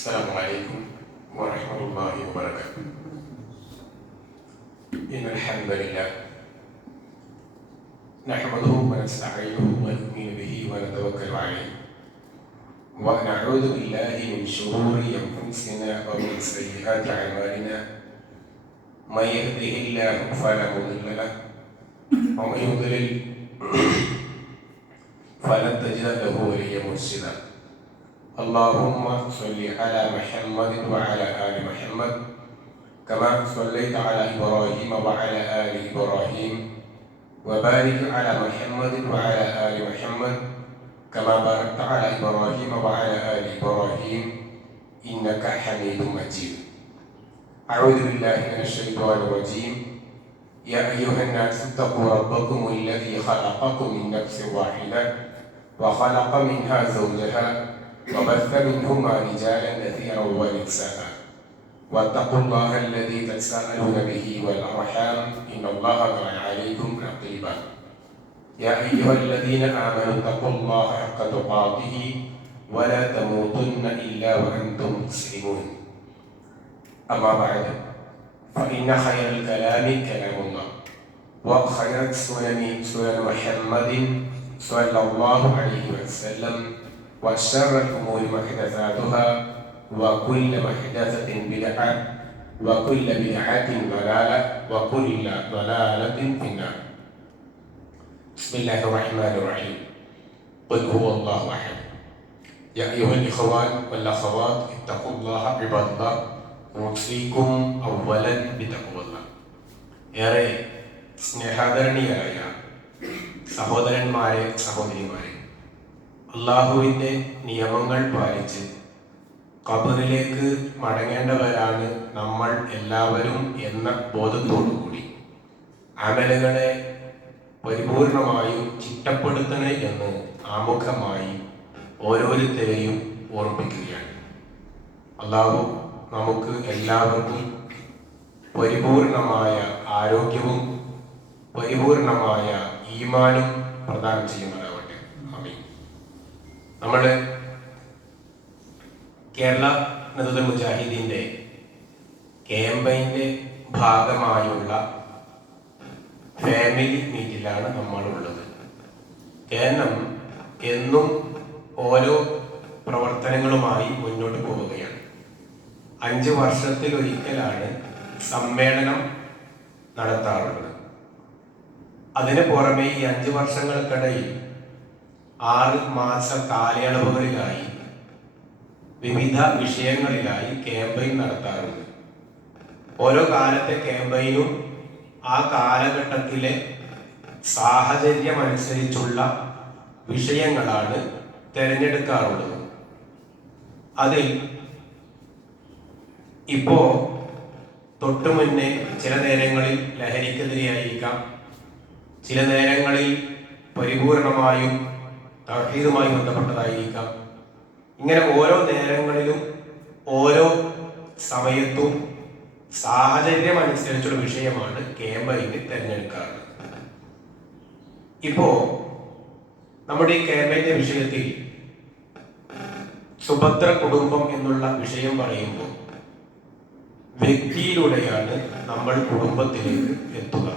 السلام عليكم ورحمة الله وبركاته. إن الحمد لله نحمده ونستعينه ونؤمن به ونتوكل عليه ونعوذ بالله من شرور أنفسنا ومن سيئات أعمالنا. من يهده الله فلا مضل له ومن يضلل فلن تجد له وليا مرشدا. اللهم صل على محمد وعلى آل محمد كما صليت على إبراهيم وعلى آل إبراهيم وبارك على محمد وعلى آل محمد كما باركت على إبراهيم وعلى آل إبراهيم إنك حميد مجيد. أعوذ بالله من الشيطان الرجيم. يا أيها الناس اتقوا ربكم الذي خلقكم من نفس واحدة وخلق منها زوجها وبث منهما رجالا كثيرا ونساء واتقوا الله الذي تساءلون به والأرحام إن الله كان عليكم رقيبا. يا أيها الذين آمنوا اتقوا الله حق تقاته ولا تموتن إلا وأنتم مسلمون. أما بعد فإن خير الكلام كلام الله وخير السنن سنن محمد صلى الله عليه وسلم وشر الأمور محدثاتها وكل محدثة بدعة وكل بدعة ضلالة وكل ضلالة في النار. بسم الله الرحمن الرحيم. قل هو الله أحد. يا أيها الإخوان والأخوات اتقوا الله عباد الله أوصيكم أولا بتقوى الله. ഏറെ സ്നേഹാദരണീയരായ സഹോദരന്മാരെ സഹോദരിമാരെ, അള്ളാഹുവിൻ്റെ നിയമങ്ങൾ പാലിച്ച് ഖബറിലേക്ക് മടങ്ങേണ്ടവരാണ് നമ്മൾ എല്ലാവരും എന്ന ബോധത്തോടുകൂടി അമലുകളെ പരിപൂർണമായും ചിട്ടപ്പെടുത്തണേ എന്ന് ആമുഖമായി ഓരോരുത്തരെയും ഓർമ്മിപ്പിക്കുകയാണ്. അള്ളാഹു നമുക്ക് എല്ലാവർക്കും പരിപൂർണമായ ആരോഗ്യവും പരിപൂർണമായ ഈമാനും പ്രദാനം ചെയ്യുന്നതാവട്ടെ. ആമീൻ. നമ്മൾ കേരള നദുൽ മുജാഹിദീൻ്റെ ക്യാമ്പയിൻ്റെ ഭാഗമായുള്ള ഫാമിലി മീറ്റിലാണ് നമ്മളുള്ളത്. കേരളം എന്നും ഓരോ പ്രവർത്തനങ്ങളുമായി മുന്നോട്ട് പോവുകയാണ്. 5 വർഷത്തിലൊരിക്കലാണ് സമ്മേളനം നടത്താറുള്ളത്. അതിന് പുറമെ ഈ 5 വർഷങ്ങൾക്കിടയിൽ 6 മാസ കാലയളവുകളിലായി വിവിധ വിഷയങ്ങളിലായി ക്യാമ്പയിൻ നടത്താറുണ്ട്. ഓരോ കാലത്തെ ക്യാമ്പയിനും ആ കാലഘട്ടത്തിലെ സാഹചര്യമനുസരിച്ചുള്ള വിഷയങ്ങളാണ് തിരഞ്ഞെടുക്കാറുള്ളത്. അതിൽ ഇപ്പോ തൊട്ടു മുന്നേ ചില നേരങ്ങളിൽ ലഹരിക്കെതിരെയായിരിക്കാം, ചില നേരങ്ങളിൽ പരിപൂർണമായും തൗഹീദുമായി ബന്ധപ്പെട്ടതായിരിക്കാം. ഇങ്ങനെ ഓരോ നേരങ്ങളിലും ഓരോ സമയത്തും സാഹചര്യമനുസരിച്ചുള്ള വിഷയമാണ് ക്യാമ്പയിന് തിരഞ്ഞെടുക്കാറുള്ളത്. ഇപ്പോ നമ്മുടെ ഈ ക്യാമ്പയിന്റെ വിഷയത്തിൽ സുഭദ്ര കുടുംബം എന്നുള്ള വിഷയം പറയുമ്പോൾ വ്യക്തിയിലൂടെയാണ് നമ്മൾ കുടുംബത്തിലേക്ക് എത്തുക.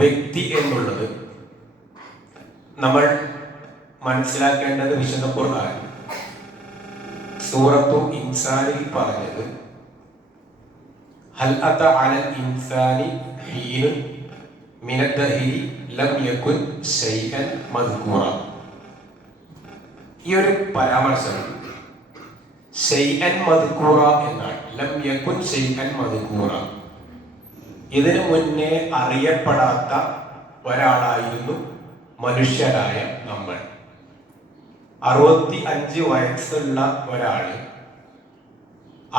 വ്യക്തി എന്നുള്ളത് നമ്മൾ മനസ്സിലാക്കേണ്ടത് വിശുദ്ധ ഖുർആൻ സൂറത്തു ഇൻസാനിൽ പറഞ്ഞത് ഹൽ അത അലൽ ഇൻസാനി ഹീനുൻ മിനദ് ദഹരി ലം യകുൻ ശൈഅൻ മദ്കൂറ. ഈ ഒരു പരാമർശം ശൈഅൻ മദ്കൂറ എന്നാണ്. ലം യകുൻ ശൈഅൻ മദ്കൂറ. ഇതിനു മുന്നേ അറിയപ്പെടാത്ത ഒരാളായിരുന്നു മനുഷ്യരായ നമ്മൾ. 65 വയസ്സുള്ള ഒരാള്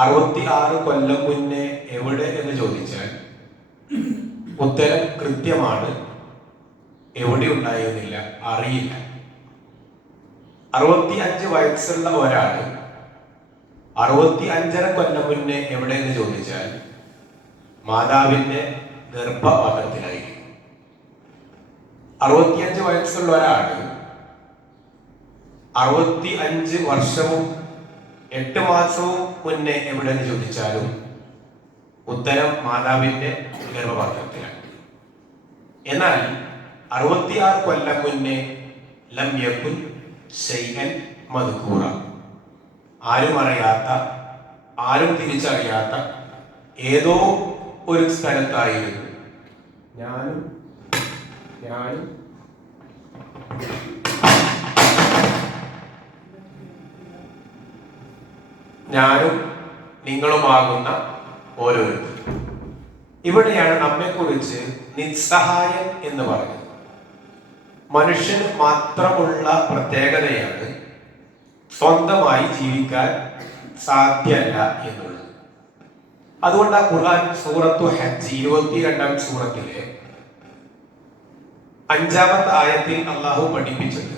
66 കൊല്ലം മുന്നേ എവിടെ എന്ന് ചോദിച്ചാൽ ഉത്തരം കൃത്യമാണ്, എവിടെ ഉണ്ടായിരുന്നില്ല, അറിയില്ല. 65 വയസ്സുള്ള ഒരാള് 65 കൊല്ലം മുന്നേ എവിടെയെന്ന് ചോദിച്ചാൽ മാതാവിന്റെ ഗർഭപാത്രത്തിലായിരിക്കും. 65 വയസ്സുള്ള ഒരാള് 65 വർഷവും 8 മാസവും മുന്നേ എവിടെയെന്ന് ചോദിച്ചാലും ഉത്തരം മാതാവിന്റെ ഗർഭപാത്രത്തിലാണ്. എന്നാൽ 66 കൊല്ലം മുന്നേ ലം യകുൻ ശൈഅൻ മദ്കൂറ, ആരും അറിയാത്ത, ആരും തിരിച്ചറിയാത്ത ഏതോ ഒരു സ്ഥലത്തായിരുന്നു ഞാനും നിങ്ങളുമാകുന്ന ഓരോരുത്തരും. ഇവിടെയാണ് നമ്മെക്കുറിച്ച് നിസ്സഹായൻ എന്ന് പറയുന്നത്. മനുഷ്യന് മാത്രമുള്ള പ്രത്യേകതയാണ് സ്വന്തമായി ജീവിക്കാൻ സാധ്യമല്ല എന്നുള്ളത്. അതുകൊണ്ട് ആ ഖുർആൻ സൂറത്തു ഹജ്ജ് 22-ാം സൂറത്തിലെ 5-ാമത്തെ ആയത്തിൽ അല്ലാഹു പഠിപ്പിച്ചത്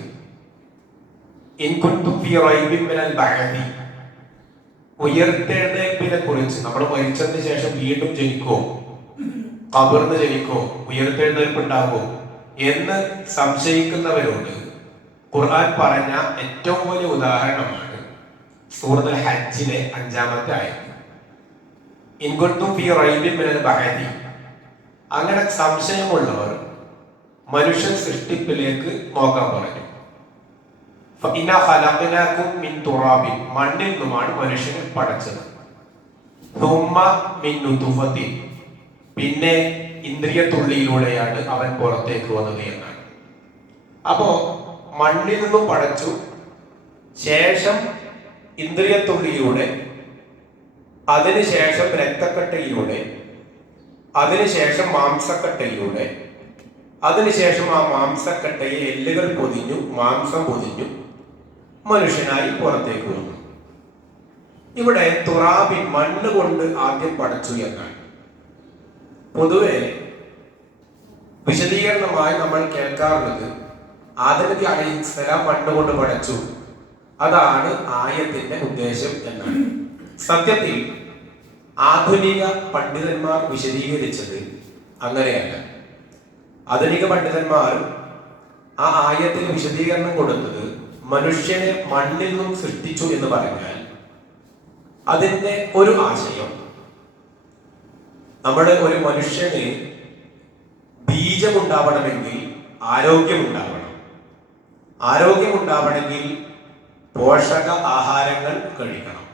ഇൻ കുൻതും ഫീ റൈബിൻ മിനൽ ബഅദി, ഉയർത്തെഴുന്നേൽപ്പിനെ കുറിച്ച്, നമ്മൾ മരിച്ചതിന് ശേഷം വീണ്ടും ജനിക്കോ, ഖബറിന് ജനിക്കോ, ഉയർത്തെഴുന്നേൽപ്പ് ഉണ്ടാവോ എന്ന് സംശയിക്കുന്നവരോട് ഖുർആൻ പറഞ്ഞ ഏറ്റവും വലിയ ഉദാഹരണമാണ് സൂറത്തുൽ ഹജ്ജിലെ 5-ാമത്തെ ആയത്ത്. ഇൻ കുൻതും ഫീ റൈബിൻ മിനൽ ബഅദി, അങ്ങനെ സംശയമുള്ളവർ മനുഷ്യ സൃഷ്ടിപ്പിലേക്ക് നോക്കാൻ പറഞ്ഞു. ഫഇന്നാ ഖലഖനാകും മിൻ തുറാബിൻ, മണ്ണിൽ നിന്നുമാണ് മനുഷ്യനെ പടച്ചത്. തുമ്മ മിൻ നുതുഫത്തിൻ, പിന്നെ ഇന്ദ്രിയത്തുള്ളിയിലൂടെയാണ് അവൻ പുറത്തേക്ക് വന്നത് എന്നാണ്. അപ്പോ മണ്ണിൽ നിന്നും പടച്ചു, ശേഷം ഇന്ദ്രിയത്തുള്ളിയിലൂടെ, അതിനുശേഷം രക്തക്കട്ടയിലൂടെ, അതിനുശേഷം മാംസക്കട്ടയിലൂടെ, അതിനുശേഷം ആ മാംസക്കട്ടയെ എല്ലുകൾ പൊതിഞ്ഞു, മാംസം പൊതിഞ്ഞു മനുഷ്യനായി പുറത്തേക്ക് വന്നു. ഇവിടെ തുറാബിൻ, മണ്ണ് കൊണ്ട് ആദ്യം പടച്ചു എന്നാണ്. പൊതുവെ വിശദീകരണമായി നമ്മൾ കേൾക്കാറുള്ളത് ആദം നബി അലൈഹിസ്സലാം മണ്ണ് കൊണ്ട് പടച്ചു, അതാണ് ആയത്തിന്റെ ഉദ്ദേശം എന്നാണ്. സത്യത്തിൽ ആധുനിക പണ്ഡിതന്മാർ വിശദീകരിച്ചത് അങ്ങനെയല്ല. ആധുനിക പണ്ഡിതന്മാർ ആ ആയത്തിന് വിശദീകരണം കൊടുത്തത് മനുഷ്യനെ മണ്ണിൽ നിന്നും സൃഷ്ടിച്ചു എന്ന് പറഞ്ഞാൽ അതിന്റെ ഒരു ആശയം, നമ്മുടെ ഒരു മനുഷ്യന് ബീജമുണ്ടാവണമെങ്കിൽ ആരോഗ്യമുണ്ടാവണം, ആരോഗ്യമുണ്ടാവണമെങ്കിൽ പോഷക ആഹാരങ്ങൾ കഴിക്കണം,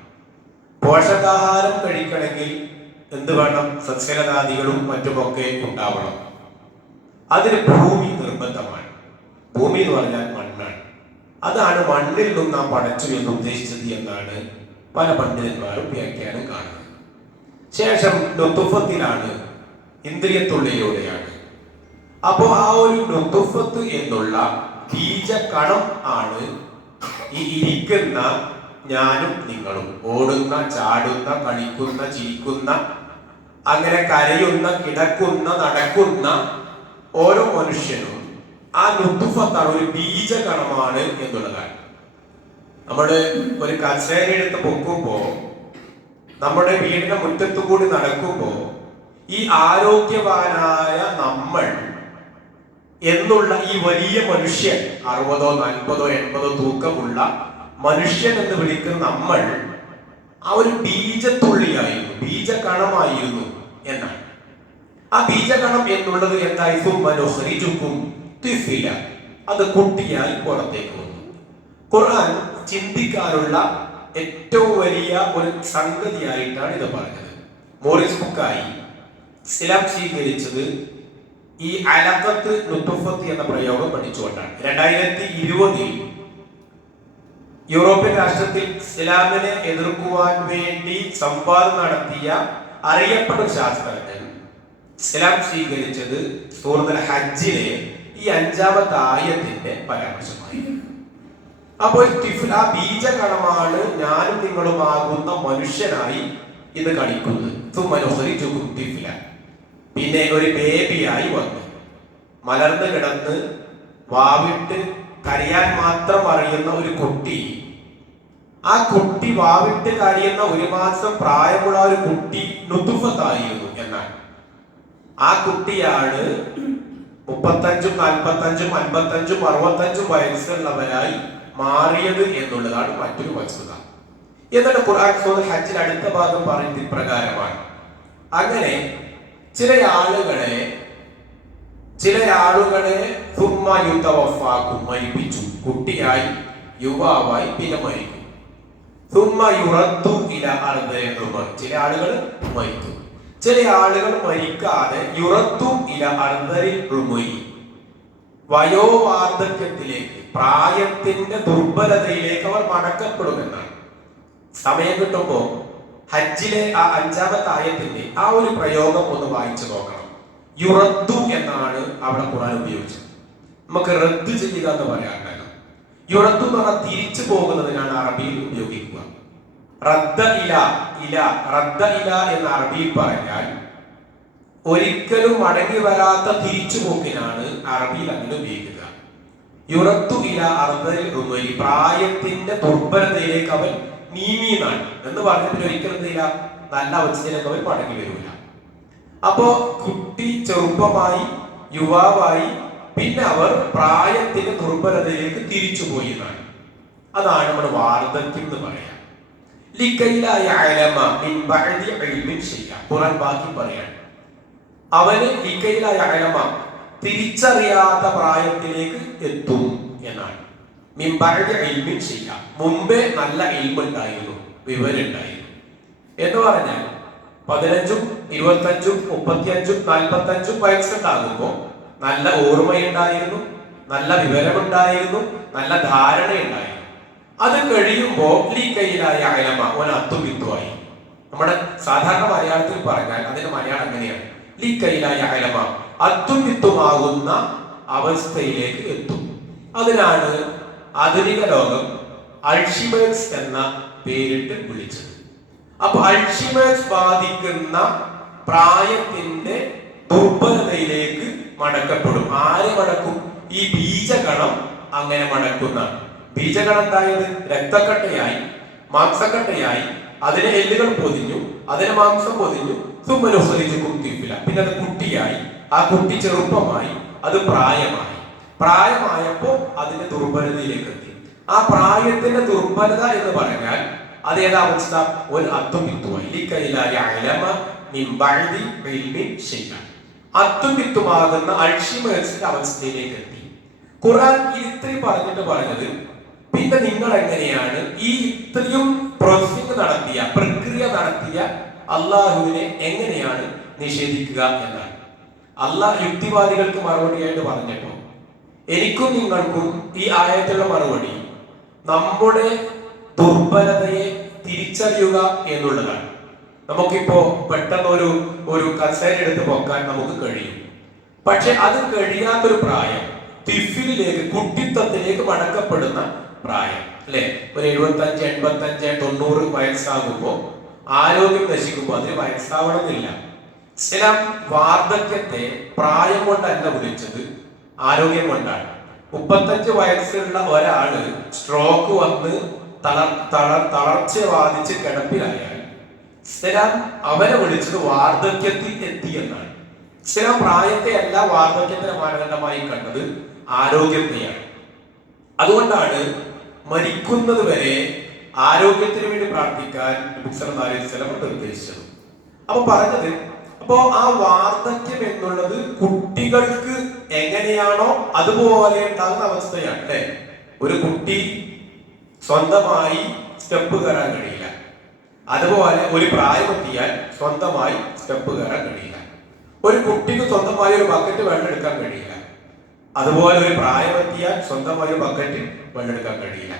പോഷകാഹാരം കഴിക്കണമെങ്കിൽ എന്ത് വേണം, സസ്യലതാദികളും മറ്റുമൊക്കെ ഉണ്ടാവണം. അതിന് ഭൂമി നിർബന്ധമാണ്. ഭൂമി എന്ന് പറഞ്ഞാൽ മണ്ണാണ്. അതാണ് മണ്ണിൽ നിന്നും നാം പടച്ചു എന്ന് ഉദ്ദേശിച്ചത് എന്നാണ് പല പണ്ഡിതന്മാരും വ്യാഖ്യാനം കാണുന്നത്. ശേഷം നുതുഫത്തിലാണ്, ഇന്ദ്രിയത്തുള്ളിലൂടെയാണ്. അപ്പോ ആ ഒരു നുതുഫത്ത് എന്നുള്ള ബീജകണം ആണ് ഈ ഇരിക്കുന്ന ഞാനും നിങ്ങളും, ഓടുന്ന, ചാടുന്ന, കളിക്കുന്ന, ചിരിക്കുന്ന, അങ്ങനെ കരയുന്ന, കിടക്കുന്ന, നടക്കുന്ന ഓരോ മനുഷ്യനും ആ നുതുഫത്താണ്, ഒരു ബീജകണമാണ് എന്നുള്ളതാണ്. നമ്മള് ഒരു കസേരയെടുത്ത് പൊക്കുമ്പോ, നമ്മുടെ വീടിന്റെ മുറ്റത്തു കൂടി നടക്കുമ്പോ ഈ ആരോഗ്യവാനായ നമ്മൾ എന്നുള്ള ഈ വലിയ മനുഷ്യൻ, 60, 40, 80 തൂക്കമുള്ള മനുഷ്യൻ എന്ന് വിളിക്കുന്ന നമ്മൾ ആ ഒരു ബീജത്തുള്ളിയായിരുന്നു, ബീജകണമായിരുന്നു എന്നാണ്. ആ ബീജകണം എന്നുള്ളത് എന്തായിരുന്നു? അത് കുട്ടിയായി പുറത്തേക്ക് വന്നു. ഖുർആൻ ചിന്തിക്കാനുള്ള ഏറ്റവും വലിയ ഒരു സംഗതിയായിട്ടാണ് ഇത് പറഞ്ഞത്. മോറിസ് ബുക്കായി ഇസ്ലാം സ്വീകരിച്ചത് ഈ അലഖത്ത് നുതുഫത്ത് എന്ന പ്രയോഗം പഠിച്ചുകൊണ്ടാണ്. 2020 യൂറോപ്യൻ രാഷ്ട്രത്തിൽ ഇസ്ലാമിനെ എതിർക്കുവാൻ വേണ്ടി സംവാദം നടത്തിയ അറിയപ്പെട്ട ശാസ്ത്രജ്ഞൻ ഇസ്ലാം സ്വീകരിച്ചത് സൂറത്തുൽ ഹജ്ജിലെ ഈ 5-ാമത്തെ ആയത്തിന്റെ പരാമർശമായി. അപ്പോൾ ആ ബീജകണമാണ് ഞാനും നിങ്ങളുമാകുന്ന മനുഷ്യനായി ഇത് കളിക്കുന്നത്. പിന്നെ ഒരു ബേബിയായി വന്നു, മലർന്ന് കിടന്ന് വാവിട്ട് കരയാൻ മാത്രം അറിയുന്ന ഒരു കുട്ടി ആ കുട്ടി വാവിട്ട് കരയുന്ന 1 മാസം പ്രായമുള്ള ഒരു കുട്ടി നുതുഫത്തായിരുന്നു. എന്നാൽ ആ കുട്ടിയാണ് 35, 45, 55, 65 വയസ്സുള്ളവരായി മാറിയത് എന്നുള്ളതാണ് മറ്റൊരു വസ്തുത. എന്നിട്ട് ഖുർആൻ സൂറത്തുൽ ഹജ്ജിൽ അടുത്ത ഭാഗം പറയുന്നത് ഇപ്രകാരമാണ്. അങ്ങനെ ചില ആളുകളെ മരിപ്പിച്ചു, കുട്ടിയായി യുവാവായി പിന്നെ മരിക്കും. ചില ആളുകൾ മരിക്കും, ചില ആളുകൾ മരിക്കാതെ വയോവാർദ്ധക്യത്തിലേക്ക്, പ്രായത്തിന്റെ ദുർബലതയിലേക്ക് അവർ മടക്കപ്പെടുമെന്നാണ്. സമയം കിട്ടുമ്പോൾ ഹജ്ജിലെ ആ 5-ാമത്തെ ആയത്തിന്റെ ആ ഒരു പ്രയോഗം ഒന്ന് വായിച്ചു നോക്കണം. യുറദ്ദു എന്നാണ് അവിടെ ഖുർആൻ ഉപയോഗിച്ചത്. നമുക്ക് റദ്ദ് ചെയ്യുക എന്ന് പറയാറുണ്ടല്ലോ. യുറദ്ദു എന്ന് പറഞ്ഞാൽ തിരിച്ചു പോകുന്നതിനാണ് അറബിയിൽ ഉപയോഗിക്കുക. റദ്ദ ഇല എന്ന് അറബിയിൽ പറഞ്ഞാൽ ഒരിക്കലും മടങ്ങി വരാത്ത തിരിച്ചുപോക്കിനാണ് അറബിയിൽ അങ്ങനെ ഉപയോഗിക്കുക. യുറദ്ദു ഇല അർദലിൽ ഉമരി, പ്രായത്തിന്റെ ദുർബലതയിലേക്ക് അവൻ നീങ്ങിനാണ് എന്ന് പറഞ്ഞിട്ട് ഒരിക്കലും എന്തില്ല, നല്ല അവസ്ഥയിലേക്ക് അവൻ മടങ്ങി വരില്ല. അപ്പോ കുട്ടി ചെറുപ്പമായി യുവാവായി പിന്നെ അവർ പ്രായത്തിന്റെ ദുർബലതയിലേക്ക് തിരിച്ചുപോയി എന്നാണ്. അതാണ് നമ്മൾ വാർദ്ധക്യം എന്ന് പറയാം. ഖുർആൻ ബാക്കി പറയാണ്, അവന് തിരിച്ചറിയാത്ത പ്രായത്തിലേക്ക് എത്തും എന്നാണ്. മുമ്പേ നല്ല ഇൽമുണ്ടായിരുന്നു, വിവരമുണ്ടായിരുന്നു എന്ന് പറഞ്ഞാൽ 15, 25, 35, 45 വയസ്സുണ്ടാകുമ്പോൾ നല്ല ഓർമ്മയുണ്ടായിരുന്നു, നല്ല വിവരമുണ്ടായിരുന്നു, നല്ല ധാരണയുണ്ടായിരുന്നു. അത് കഴിയുമ്പോൾ അത്തുവിത്തുമായി. നമ്മുടെ സാധാരണ മലയാളത്തിൽ പറഞ്ഞാൽ അതിന്റെ മലയാളം എങ്ങനെയാണ്? അത്തുവിത്തുമാകുന്ന അവസ്ഥയിലേക്ക് എത്തും. അതിനാണ് ആധുനിക ലോകം അൾഷിമേഴ്സ് എന്ന പേരിട്ട് വിളിച്ചത്. അപ്പൊ അൾഷിമേഴ്സ് ബാധിക്കുന്ന പ്രായത്തിന്റെ ദുർബലതയിലേക്ക് മടക്കപ്പെടും. ആര് മടക്കും? ഈ ബീജഗണം അങ്ങനെ മടക്കുന്ന. ബീജഗണം ഉണ്ടായത് രക്തക്കട്ടയായി, മാംസക്കട്ടയായി, അതിന് എല്ലുകൾ പൊതിഞ്ഞു, അതിന് മാംസം പൊതിഞ്ഞു, പിന്നെ അത് കുട്ടിയായി, ആ കുട്ടി ചെറുപ്പമായി, അത് പ്രായമായപ്പോ അതിന്റെ ദുർബലതയിലേക്ക് എത്തി. ആ പ്രായത്തിന്റെ ദുർബലത എന്ന് പറഞ്ഞാൽ അത് ഏതാ അവസ്ഥ? ഒരു അത്തുമിത്തുമാകുന്ന അൾഷിമേഴ്സിന്റെ അവസ്ഥയിലേക്ക് എത്തി. ഖുർആൻ ഇത്രയും പറഞ്ഞത് പിന്നെ നിങ്ങൾ എങ്ങനെയാണ് ഈ ഇത്രയും പ്രോസസിംഗ് നടത്തിയ, പ്രക്രിയ നടത്തിയ അള്ളാഹുവിനെ എങ്ങനെയാണ് നിഷേധിക്കുക എന്നാണ്. അള്ളാഹ് യുക്തിവാദികൾക്ക് മറുപടിയായിട്ട് പറഞ്ഞപ്പോ എനിക്കും നിങ്ങൾക്കും ഈ ആയത്തുള്ള മറുപടി നമ്മുടെ ദുർബലതയെ തിരിച്ചറിയുക എന്നുള്ളതാണ്. നമുക്കിപ്പോ പെട്ടെന്ന് ഒരു കസേര എടുത്ത് പൊക്കാൻ നമുക്ക് കഴിയും. പക്ഷെ അത് കഴിയാത്തൊരു പ്രായം, തിഫിലിലേക്ക്, കുട്ടിത്വത്തിലേക്ക് മടക്കപ്പെടുന്ന പ്രായം അല്ലെ, ഒരു 75, 85, 90 വയസ്സാകുമ്പോ ആരോഗ്യം നശിക്കുമ്പോൾ അതിന് വയസ്സാവണമെന്നില്ല. ചില വാർദ്ധക്യത്തെ പ്രായം കൊണ്ടല്ല വിളിച്ചത്, ആരോഗ്യം കൊണ്ടാണ്. 35 വയസ്സുള്ള ഒരാള് സ്ട്രോക്ക് വന്ന് തളർച്ച ബാധിച്ച് കിടപ്പിലായാൽ സ്ഥിരം അവനെ വിളിച്ചത് വാർദ്ധക്യത്തിൽ എത്തി എന്നാണ്. ചില പ്രായത്തെ അല്ല വാർദ്ധക്യത്തിന് മാനദണ്ഡമായി കണ്ടത്, ആരോഗ്യത്തെയാണ്. അതുകൊണ്ടാണ് മരിക്കുന്നത് വരെ ആരോഗ്യത്തിന് വേണ്ടി പ്രാർത്ഥിക്കാൻ നിർദ്ദേശിച്ചത്. അപ്പൊ പറഞ്ഞത്, അപ്പോ ആ വാർദ്ധക്യം എന്നുള്ളത് കുട്ടികൾക്ക് എങ്ങനെയാണോ അതുപോലെ ഉണ്ടാകുന്ന അവസ്ഥയാണ് അല്ലെ. ഒരു കുട്ടി സ്വന്തമായി സ്റ്റെപ്പ് കയറാൻ കഴിയില്ല, അതുപോലെ ഒരു പ്രായമെത്തിയാൽ സ്വന്തമായി സ്റ്റെപ്പ് കയറാൻ കഴിയില്ല. ഒരു കുട്ടിക്ക് സ്വന്തമായി ഒരു ബക്കറ്റ് വെള്ളം എടുക്കാൻ കഴിയില്ല, അതുപോലെ ഒരു പ്രായമെത്തിയാൽ സ്വന്തമായി ഒരു ബക്കറ്റ് വെള്ളം എടുക്കാൻ കഴിയില്ല.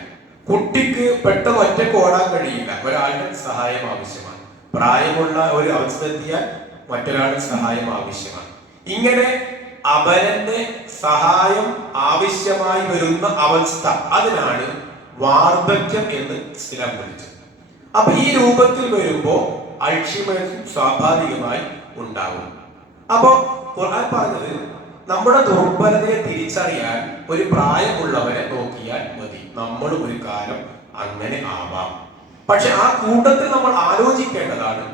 കുട്ടിക്ക് പെട്ടെന്ന് ഒറ്റയ്ക്ക് ഓടാൻ കഴിയില്ല, ഒരാളുടെ സഹായം ആവശ്യമാണ്. പ്രായമുള്ള ഒരു അവസ്ഥ എത്തിയാൽ മറ്റൊരാളുടെ സഹായം ആവശ്യമാണ്. ഇങ്ങനെ അവരന്റെ സഹായം ആവശ്യമായി വരുന്ന അവസ്ഥ, അതിനാണ് വാർദ്ധക്യം എന്ന് ഇസ്ലാം വിളിച്ചത്. അപ്പൊ ഈ രൂപത്തിൽ വരുമ്പോ അൾഷിമേഴ്സും സ്വാഭാവികമായി ഉണ്ടാകും. അപ്പോ ഖുർആൻ പറഞ്ഞത് നമ്മുടെ ദുർബലതയെ തിരിച്ചറിയാൻ ഒരു പ്രായമുള്ളവരെ നോക്കിയാൽ മതി. നമ്മൾ ഒരു കാലം അങ്ങനെ ആവാം. പക്ഷെ ആ കൂട്ടത്തിൽ നമ്മൾ ആലോചിക്കേണ്ടതാണ്,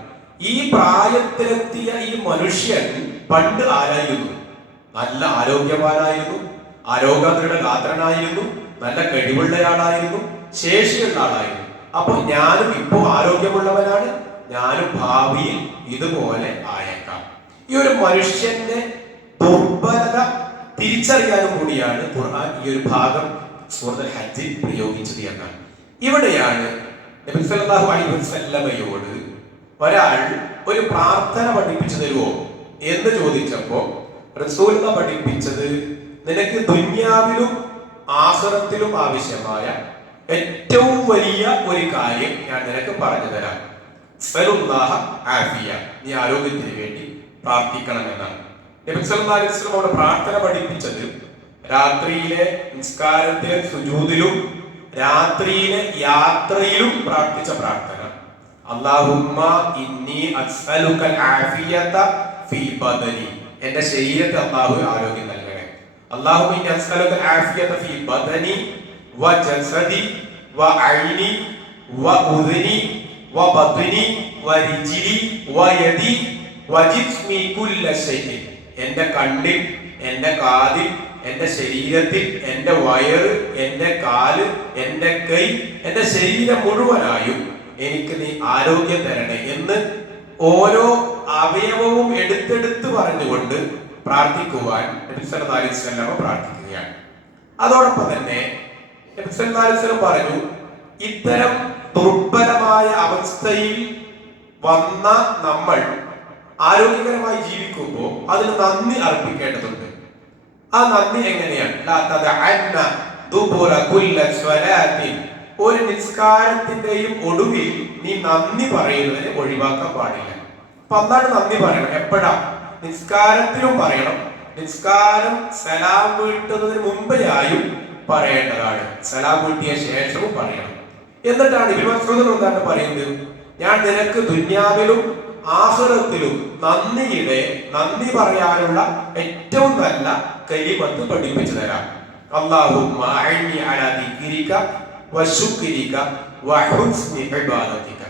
ഈ പ്രായത്തിലെത്തിയ ഈ മനുഷ്യൻ പണ്ട് ആരായിരുന്നു? നല്ല ആരോഗ്യവാനായിരുന്നു, ആരോഗ്യതയുടെ ഗാത്രനായിരുന്നു, നല്ല കഴിവുള്ളയാളായിരുന്നു, ശേഷിയുള്ള ആളായിരുന്നു. അപ്പൊ ഞാനും ഇപ്പോൾ ആരോഗ്യമുള്ളവനാണ്, ഞാനും ഭാവിയിൽ ഇതുപോലെ ആയേക്കാം. ഈ ഒരു മനുഷ്യന്റെ ദുർബലത തിരിച്ചറിയാനും കൂടിയാണ് ഖുർആൻ ഈ ഒരു ഭാഗം സൂറത്തുൽ ഹജ്ജിൽ പ്രയോഗിച്ചത് എന്നാണ്. ഇവിടെയാണ് നബി സല്ലല്ലാഹു അലൈഹി വസല്ലമയോട് ഒരാൾ ഒരു പ്രാർത്ഥന പഠിപ്പിച്ചു തരുമോ എന്ന് ചോദിച്ചപ്പോ റസൂലുള്ളാഹി പഠിപ്പിച്ചത്, നിനക്ക് ദുനിയാവിലും ആഖിറത്തിലും ആവശ്യമായ ഏറ്റവും വലിയ ഒരു കാര്യം ഞാൻ നിനക്ക് പറഞ്ഞു തരാം. സലുല്ലാഹ ആഫിയ, നീ ആരോഗ്യത്തിന് വേണ്ടി പ്രാർത്ഥിക്കണമെന്നാണ്. നബി സല്ലല്ലാഹു അലൈഹി വസല്ലം അവിടെ പ്രാർത്ഥന പഠിപ്പിച്ചത് രാത്രിയിലെ നിസ്കാരത്തിലെ സുജൂദിലും രാത്രിയിലെ യാത്രയിലും പ്രാർത്ഥിച്ച പ്രാർത്ഥന, അല്ലാഹുമ്മ ഇന്നി അസ്അലുകൽ ആഫിയത ഫീ ബദനി, എന്റെ ശരീരത്തിൽ അല്ലാഹു ആരോഗ്യം നൽകണേ. അല്ലാഹുമ്മ ഇന്നി അസ്അലുകൽ ആഫിയത ഫീ ബദനി വ ജസദി വ ഐനി വ ഉദ്നി വ ബത്നി വ റിജ്ലി വ യദി വ ജിസ്മി കുല്ല ശൈഇൻ, എന്റെ കണ്ണിൽ, എന്റെ കാതിൽ, എന്റെ ശരീരത്തിൽ, എന്റെ വയറ്, എന്റെ കാല്, എന്റെ കൈ, എന്റെ ശരീരം മുഴുവനായും എനിക്ക് നീ ആരോഗ്യം തരണേ എന്ന് ഓരോ അവയവവും എടുത്തെടുത്ത് പറഞ്ഞുകൊണ്ട് പ്രാർത്ഥിക്കുവാൻ നബി സല്ലല്ലാഹു അലൈഹി വസല്ലം പ്രാർത്ഥിക്കുകയാണ്. അതോടൊപ്പം തന്നെ നബി സല്ലല്ലാഹു അലൈഹി വസല്ലം പറഞ്ഞു, ഇത്തരം ദുർബലമായ അവസ്ഥയിൽ വന്ന നമ്മൾ ആരോഗ്യകരമായി ജീവിക്കുമ്പോൾ അതിന് നന്ദി അർപ്പിക്കേണ്ടതുണ്ട്. ആ നന്ദി എങ്ങനെയാണ്? ഒരു നിസ്കാരത്തിന്റെയും ഒടുവിൽ നീ നന്ദി പറയുന്നതിനെ ഒഴിവാക്കാൻ പാടില്ല. അപ്പൊ എന്താണ് നന്ദി പറയണം? എപ്പോഴാ? നിസ്കാരത്തിലും പറയണം, നിസ്കാരം സലാം വീട്ടുന്നതിന് മുമ്പെയായും പറയേണ്ടതാണ്, സലാം വീട്ടിയ ശേഷവും പറയണം. എന്നിട്ടാണ് ഇബ്നു മസ്ഊദ് എന്താണ് പറയുന്നത്? ഞാൻ നിനക്ക് ദുനിയാവിലും ആഖിറത്തിലും നന്ദി പറയാനുള്ള ഏറ്റവും നല്ല കലിമത്ത് പഠിപ്പിച്ചു തരാം. അല്ലാഹുമ്മ അഇന്നി അലാ ദിക്രിക വശുക്രിക വഹുസ്നി ഇബാദതിക.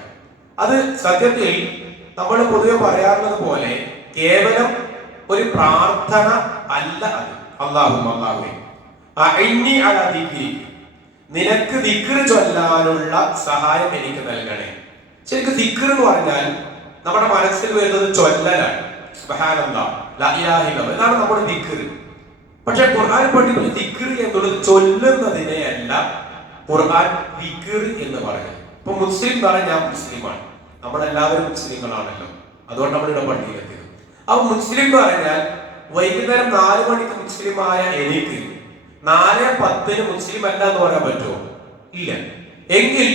അത് സത്യത്തിൽ നമ്മൾ പൊതുവെ പറയാറുള്ളത് പോലെ കേവലം ഒരു പ്രാർത്ഥന അല്ല അത്. അല്ലാഹുമ്മ അല്ലാഹുവേ അഇന്നി അലാ ദിക്രിക, നിനക്ക് ദിക്ർ ചൊല്ലാനുള്ള സഹായം എനിക്ക് നൽകണേ. ശരിക്കും ദിക്ർ എന്ന് പറഞ്ഞാൽ നമ്മുടെ മനസ്സിൽ വരുന്നത് ചൊല്ലലാണ്. സുബ്ഹാനല്ലാഹ്, ലാ ഇലാഹ ഇല്ലല്ലാഹ്, ഇതാണ് നമ്മുടെ ദിക്ർ. പക്ഷെ ഖുർആൻ പഠിപ്പിച്ച ദിക്ർ എന്നുള്ളത് ചൊല്ലുന്നതിനെ അല്ല ഖുർആൻ ദിക്ർ എന്ന് പറയുന്നത്. ഇപ്പൊ മുസ്ലിം പറഞ്ഞാൽ ഞാൻ മുസ്ലിമാണ്, നമ്മളെല്ലാവരും മുസ്ലിങ്ങളാണല്ലോ, അതുകൊണ്ട് നമ്മളിവിടെ പള്ളിയിലെത്തിയത്. അപ്പൊ മുസ്ലിം എന്ന് പറഞ്ഞാൽ വൈകുന്നേരം 4 മണിക്ക് മുസ്ലിമായ എനിക്ക് 4:10 മുസ്ലിം അല്ല എന്ന് പറയാൻ പറ്റുമോ? ഇല്ല. എങ്കിൽ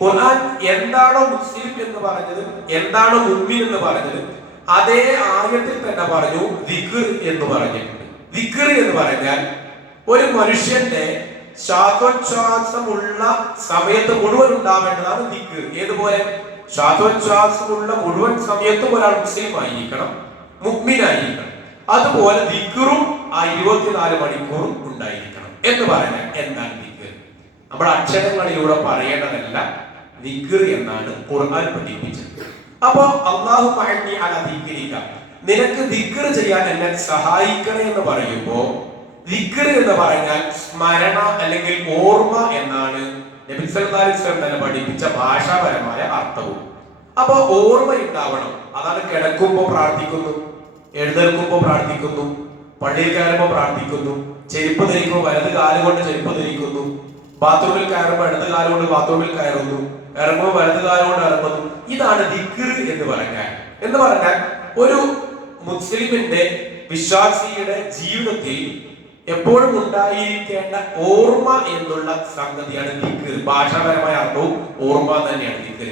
ഖുർആൻ എന്താണോ മുസ്ലിം എന്ന് പറഞ്ഞത്, എന്താണോ മുഅ്മിൻ എന്ന് പറഞ്ഞത്, അതേ ആയത്തിൽ തന്നെ പറഞ്ഞു ദിക്ർ എന്ന് പറഞ്ഞിട്ടുണ്ട്. ദിക്ർ എന്ന് പറഞ്ഞാൽ ഒരു മനുഷ്യന്റെ ശ്വാസോച്ഛ്വാസമുള്ള സമയത്ത് മുഴുവൻ ഉണ്ടാവേണ്ടതാണ് ദിക്ർ. ഏതുപോലെ? ശ്വാസോച്ഛ്വാസമുള്ള മുഴുവൻ സമയത്തും ഒരാൾ മുസ്ലിം ആയിരിക്കണം, മുഅ്മിനായിരിക്കണം. അതുപോലെ ദിക്റും ആ 24 മണിക്കൂറും ഉണ്ടായിരിക്കണം എന്ന് പറഞ്ഞാൽ എന്താണ് ദിക്ർ? നമ്മുടെ അക്ഷരങ്ങളിലൂടെ പറയേണ്ടതല്ല, ദിക്ർ എന്നാണ് ഖുർആൻ പഠിപ്പിച്ചത്. അപ്പോ അല്ലാഹുമ്മ അഇന്നി അലാ ദിക്രിക, നിനക്ക് ദിക്ർ ചെയ്യാൻ എന്നെ സഹായിക്കണേ എന്ന് പറയുമ്പോ ദിക്ർ എന്ന് പറഞ്ഞാൽ സ്മരണ അല്ലെങ്കിൽ ഓർമ്മ എന്നാണ് നബി സല്ലല്ലാഹു അലൈഹി വസല്ലം തന്നെ പഠിപ്പിച്ച ഭാഷാപരമായ അർത്ഥവും. അപ്പൊ ഓർമ്മ ഉണ്ടാവണം. അതാണ് കിടക്കുമ്പോ പ്രാർത്ഥിക്കുന്നു, എഴുന്നേൽക്കുമ്പോ പ്രാർത്ഥിക്കുന്നു, പള്ളിയിൽ കയറുമ്പോ പ്രാർത്ഥിക്കുന്നു, ചെരുപ്പ് ധരിക്കുമ്പോൾ വലത് കാല് കൊണ്ട് ചെരുപ്പ് ധരിക്കുന്നു, ബാത്റൂമിൽ കയറുമ്പോൾ ഇടത് കാല് കൊണ്ട് ബാത്റൂമിൽ കയറുന്നു, ഇറങ്ങുമ്പോൾ വലത് കാല് കൊണ്ട് ഇറങ്ങുന്നു. ഇതാണ് ദിക്ർ എന്ന് പറഞ്ഞാൽ ഒരു മുസ്ലിമിന്റെ വിശ്വാസിയുടെ ജീവിതത്തിൽ എപ്പോഴും ഉണ്ടായിരിക്കേണ്ട ഓർമ്മ എന്നുള്ള സംഗതിയാണ് ദിക്ർ. ഭാഷാപരമായ അർത്ഥവും ഓർമ്മ തന്നെയാണ് ദിക്ർ.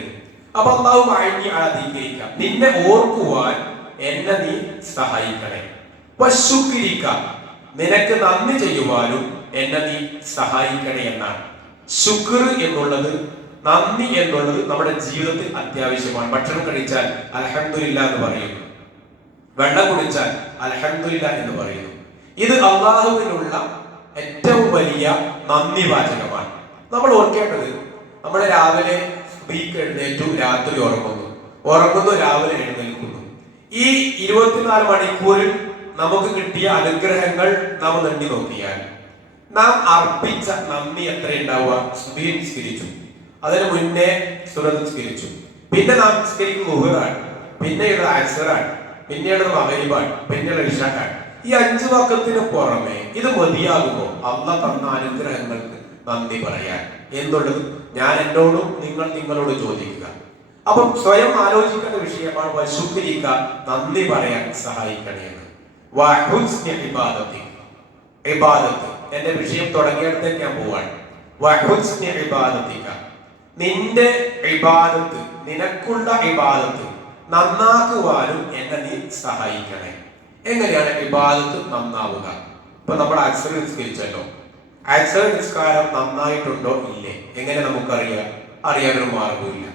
അപ്പൊ അല്ലാഹു അഇന്നി അലാ ദിക്രിക, നിന്നെ ഓർക്കുവാൻ എന്നെ നീ സഹായിക്കണേ. വശുക്രിക, നിനക്ക് നന്ദി ചെയ്യുവാനും എന്നെ നീ സഹായിക്കണേ എന്നാണ്. ശുക്ർ എന്നുള്ളത്, നന്ദി എന്നുള്ളത് നമ്മുടെ ജീവിതത്തിൽ അത്യാവശ്യമാണ്. ഭക്ഷണം കഴിച്ചാൽ അൽഹംദുലില്ലാഹ് എന്ന് പറയുന്നു, വെള്ളം കുടിച്ചാൽ അൽഹംദുലില്ലാഹ് എന്ന് പറയുന്നു. ഇത് അല്ലാഹുവിനുള്ള ഏറ്റവും വലിയ നന്ദി വാചകമാണ്. നമ്മൾ ഓർക്കേണ്ടത്, നമ്മൾ രാവിലെ എഴുന്നേറ്റു, രാത്രി ഉറങ്ങുന്നു, രാവിലെ എഴുന്നേൽക്കുന്നു. ഈ 24 മണിക്കൂറിൽ നമുക്ക് കിട്ടിയ അനുഗ്രഹങ്ങൾ നാം എണ്ണി നോക്കിയാൽ നാം അർപ്പിച്ച നന്ദി എത്ര ഉണ്ടാവുക? സുബഹി നിസ്കരിച്ചു, അതിന് മുന്നേ സുന്നത്ത് നിസ്കരിച്ചു, പിന്നെ നാം നിസ്കരിക്കും ളുഹറാണ്, പിന്നെയുള്ളത് അസ്റാണ്, പിന്നെയുള്ളത് മഗ്രിബാണ്, പിന്നെയുള്ളത് ഇശാഅാണ്. ഈ 5 വഖത്തിന് പുറമെ ഇത് മതിയാകുമോ അല്ലാഹ് തന്ന അനുഗ്രഹങ്ങൾക്ക് നന്ദി പറയാൻ എന്നുള്ളത് ഞാൻ എന്നോടും നിങ്ങളോട് ചോദിക്കുക. അപ്പം സ്വയം ആലോചിക്കേണ്ട വിഷയമാണ് വശുക്രിക, നന്ദി പറയാൻ സഹായിക്കണേന്ന്. ഇബാദത്ത് എന്റെ വിഷയം തുടങ്ങിയിടത്തേക്ക് ഞാൻ പോവാണ്. നിന്റെ ഇബാദത്ത്, നിനക്കുള്ള ഇബാദത്ത് നന്നാക്കുവാനും എന്നെ നീ സഹായിക്കണേ. എങ്ങനെയാണ് ഇബാദത്ത് നന്നാവുക? ഇപ്പൊ നമ്മൾ അക്സർ നിസ്കരിച്ചല്ലോ, അക്സർ നിസ്കാരം നന്നായിട്ടുണ്ടോ ഇല്ലേ എങ്ങനെ നമുക്കറിയാം? അറിയാനൊരു മാർഗമില്ല.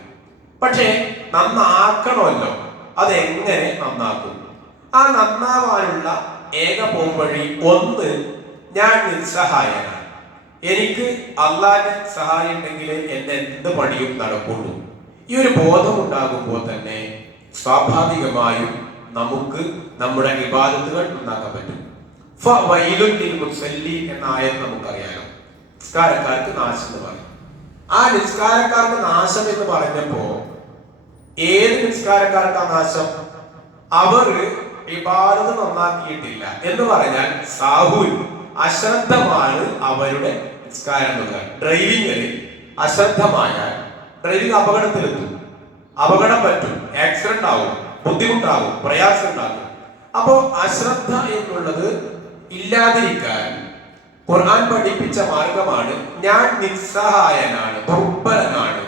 പക്ഷേ നന്നാക്കണമല്ലോ, അതെങ്ങനെ നന്നാക്കും? ആ നന്നാവാനുള്ള ഏക പോംവഴി, ഒന്ന്, ഞാൻ നിസ്സഹായനാണ്, എനിക്ക് അള്ളാന്റെ സഹായം ഉണ്ടെങ്കിൽ എന്റെ എന്ത് പണിയും നടക്കുള്ളൂ. ഈ ഒരു ബോധം ഉണ്ടാകുമ്പോൾ തന്നെ സ്വാഭാവികമായും നമുക്ക് നമ്മുടെ ഇബാദത്തുകൾ ഉണ്ടാക്കാൻ പറ്റും. എന്ന ആയത് നമുക്കറിയാലോ, നിസ്കാരക്കാർക്ക് നാശം എന്ന് പറയും. ആ നിസ്കാരക്കാർക്ക് നാശം എന്ന് പറഞ്ഞപ്പോ ഏത് നിസ്കാരക്കാർക്കാ നാശം? അവർ ഇബാദത്ത് നന്നാക്കിയിട്ടില്ല എന്ന് പറഞ്ഞാൽ സാഹുൽ, അശ്രദ്ധമാണ് അവരുടെ നിസ്കാരം. ഡ്രൈവിംഗിൽ അശ്രദ്ധമായാൽ ഡ്രൈവിംഗ് അപകടത്തിലെത്തും, അപകടം പറ്റും, ആക്സിഡന്റ് ആവും, ബുദ്ധിമുട്ടാകും, പ്രയാസം ഉണ്ടാകും. അപ്പോ അശ്രദ്ധ എന്നുള്ളത് ഇല്ലാതിരിക്കാൻ ഖുർആൻ പഠിപ്പിച്ച മാർഗമാണ് ഞാൻ നിസ്സഹായനാണ്, ദുർബലനാണ്,